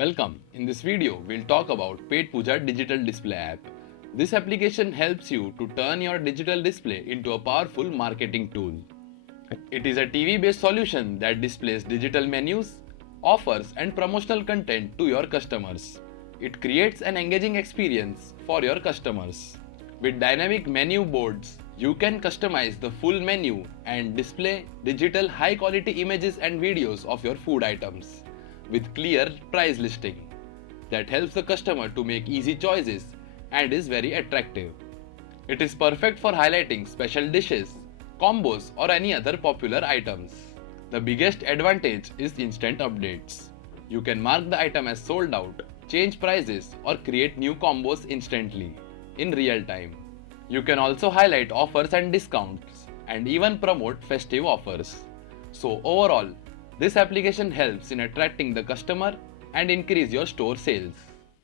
Welcome. In this video, we'll talk about Petpooja digital display app. This application helps you to turn your digital display into a powerful marketing tool. It is a TV-based solution that displays digital menus, offers and promotional content to your customers. It creates an engaging experience for your customers. With dynamic menu boards, you can customize the full menu and display digital high-quality images and videos of your food items with clear price listing that helps the customer to make easy choices and is very attractive. It is perfect for highlighting special dishes, combos or any other popular items. The biggest advantage is instant updates. You can mark the item as sold out, change prices or create new combos instantly in real time. You can also highlight offers and discounts and even promote festive offers. So overall, this application helps in attracting the customer and increase your store sales.